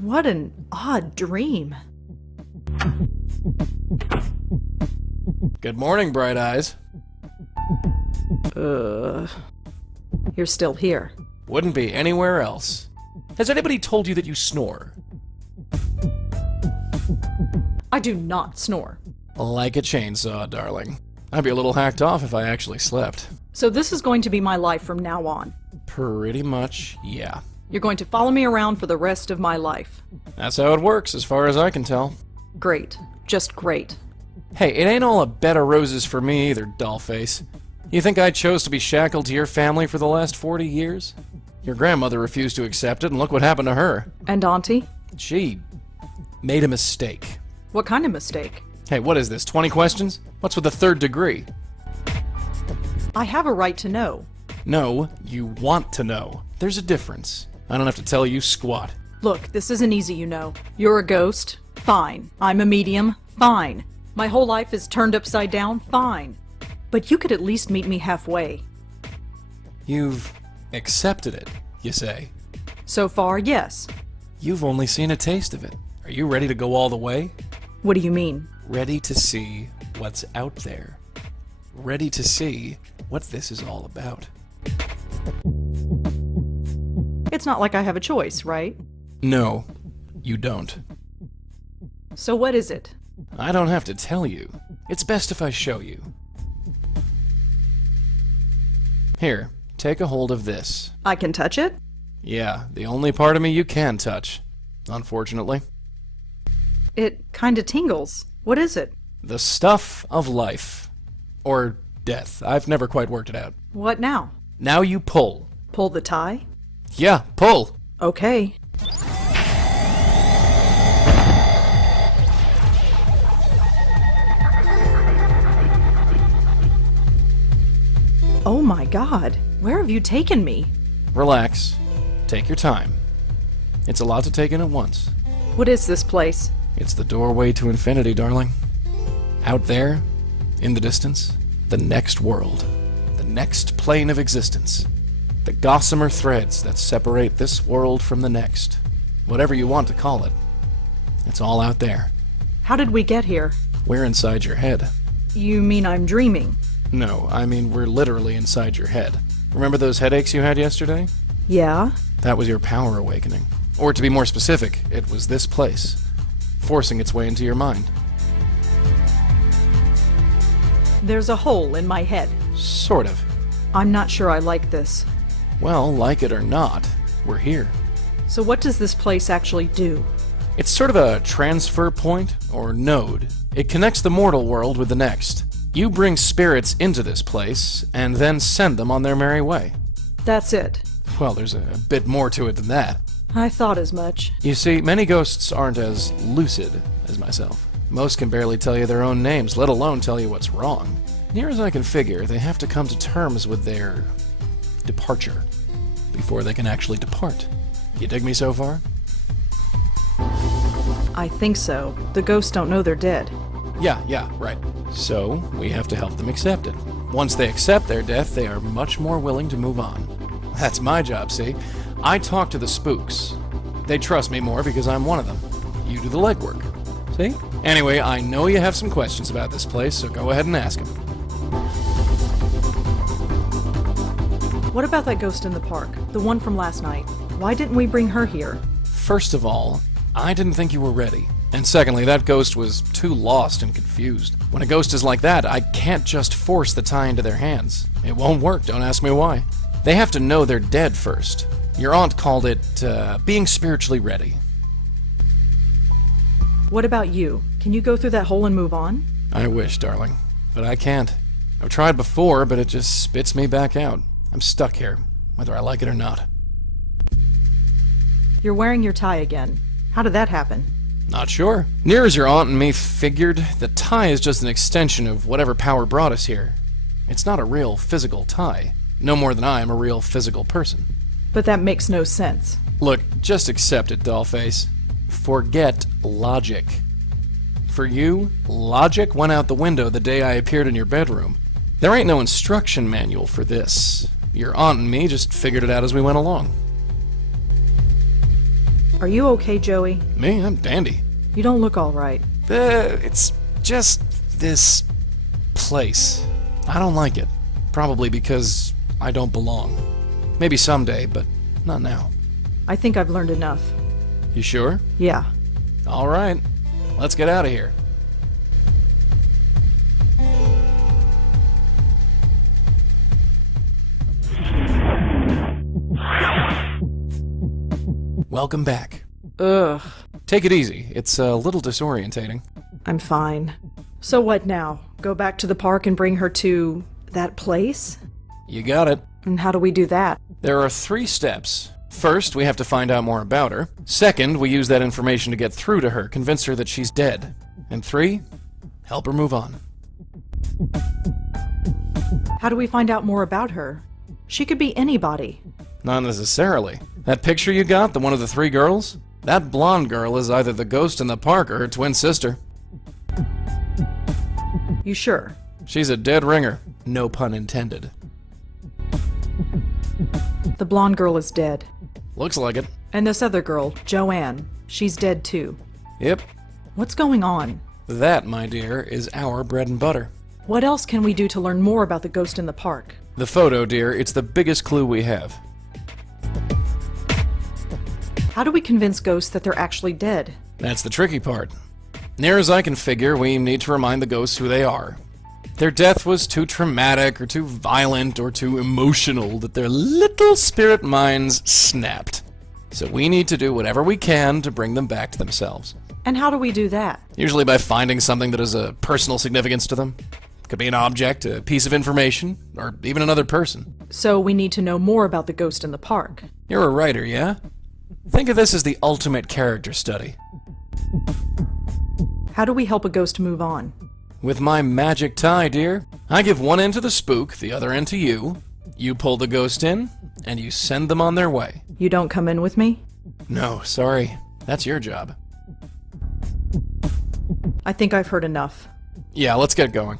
What an odd dream. Good morning, Bright Eyes. You're still here. Wouldn't be anywhere else. Has anybody told you that you snore? I do not snore. Like a chainsaw, darling. I'd be a little hacked off if I actually slept. So this is going to be my life from now on. Pretty much, yeah. You're going to follow me around for the rest of my life. That's how it works, as far as I can tell. Great. Just great. Hey, it ain't all a bed of roses for me either, dollface. You think I chose to be shackled to your family for the last 40 years? Your grandmother refused to accept it, and look what happened to her. And Auntie? She made a mistake. What kind of mistake? Hey, what is this, 20 questions? What's with the third degree? I have a right to know. No, you want to know. There's a difference. I don't have to tell you squat. Look, this isn't easy, you know. You're a ghost? Fine. I'm a medium? Fine. My whole life is turned upside down? Fine. But you could at least meet me halfway. You've accepted it, you say. So far, yes. You've only seen a taste of it. Are you ready to go all the way? What do you mean? Ready to see what's out there. Ready to see what this is all about. It's not like I have a choice, right? No, you don't. So what is it? I don't have to tell you. It's best if I show you. Here, take a hold of this. I can touch it? Yeah, the only part of me you can touch, unfortunately. It kinda tingles. What is it? The stuff of life. Or death. I've never quite worked it out. What now? Now you pull. Pull the tie? Yeah, pull. Okay. Oh my god, where have you taken me? Relax. Take your time. It's a lot to take in at once. What is this place? It's the doorway to infinity, darling. Out there, in the distance, the next world. The next plane of existence. The gossamer threads that separate this world from the next. Whatever you want to call it. It's all out there. How did we get here? We're inside your head. You mean I'm dreaming? No, I mean we're literally inside your head. Remember those headaches you had yesterday? Yeah? That was your power awakening. Or to be more specific, it was this place, forcing its way into your mind. There's a hole in my head. Sort of. I'm not sure I like this. Well, like it or not, we're here. So what does this place actually do? It's sort of a transfer point, or node. It connects the mortal world with the next. You bring spirits into this place, and then send them on their merry way. That's it. Well, there's a bit more to it than that. I thought as much. You see, many ghosts aren't as lucid as myself. Most can barely tell you their own names, let alone tell you what's wrong. Near as I can figure, they have to come to terms with their departure before they can actually depart. You dig me so far? I think so. The ghosts don't know they're dead. Yeah, right. So, we have to help them accept it. Once they accept their death, they are much more willing to move on. That's my job, see? I talk to the spooks. They trust me more because I'm one of them. You do the legwork. See? Anyway, I know you have some questions about this place, so go ahead and ask them. What about that ghost in the park? The one from last night. Why didn't we bring her here? First of all, I didn't think you were ready. And secondly, that ghost was too lost and confused. When a ghost is like that, I can't just force the tie into their hands. It won't work, don't ask me why. They have to know they're dead first. Your aunt called it, being spiritually ready. What about you? Can you go through that hole and move on? I wish, darling. But I can't. I've tried before, but it just spits me back out. I'm stuck here, whether I like it or not. You're wearing your tie again. How did that happen? Not sure. Near as your aunt and me figured, the tie is just an extension of whatever power brought us here. It's not a real physical tie. No more than I am a real physical person. But that makes no sense. Look, just accept it, dollface. Forget logic. For you, logic went out the window the day I appeared in your bedroom. There ain't no instruction manual for this. Your aunt and me just figured it out as we went along. Are you okay, Joey? Me? I'm dandy. You don't look all right. It's just this place. I don't like it. Probably because I don't belong. Maybe someday, but not now. I think I've learned enough. You sure? Yeah. All right. Let's get out of here. Welcome back. Ugh. Take it easy. It's a little disorientating. I'm fine. So what now? Go back to the park and bring her to that place? You got it. And how do we do that? There are 3 steps. First, we have to find out more about her. Second, we use that information to get through to her, convince her that she's dead. And 3, help her move on. How do we find out more about her? She could be anybody. Not necessarily. That picture you got, the one of the 3 girls? That blonde girl is either the ghost in the park or her twin sister. You sure? She's a dead ringer. No pun intended. The blonde girl is dead. Looks like it. And this other girl, Joanne, she's dead too. Yep. What's going on? That, my dear, is our bread and butter. What else can we do to learn more about the ghost in the park? The photo, dear, it's the biggest clue we have. How do we convince ghosts that they're actually dead? That's the tricky part. Near as I can figure, we need to remind the ghosts who they are. Their death was too traumatic, or too violent, or too emotional that their little spirit minds snapped. So we need to do whatever we can to bring them back to themselves. And how do we do that? Usually by finding something that has a personal significance to them. Could be an object, a piece of information, or even another person. So we need to know more about the ghost in the park. You're a writer, yeah? Think of this as the ultimate character study. How do we help a ghost move on? With my magic tie, dear. I give one end to the spook, the other end to you. You pull the ghost in, and you send them on their way. You don't come in with me? No, sorry. That's your job. I think I've heard enough. Yeah, let's get going.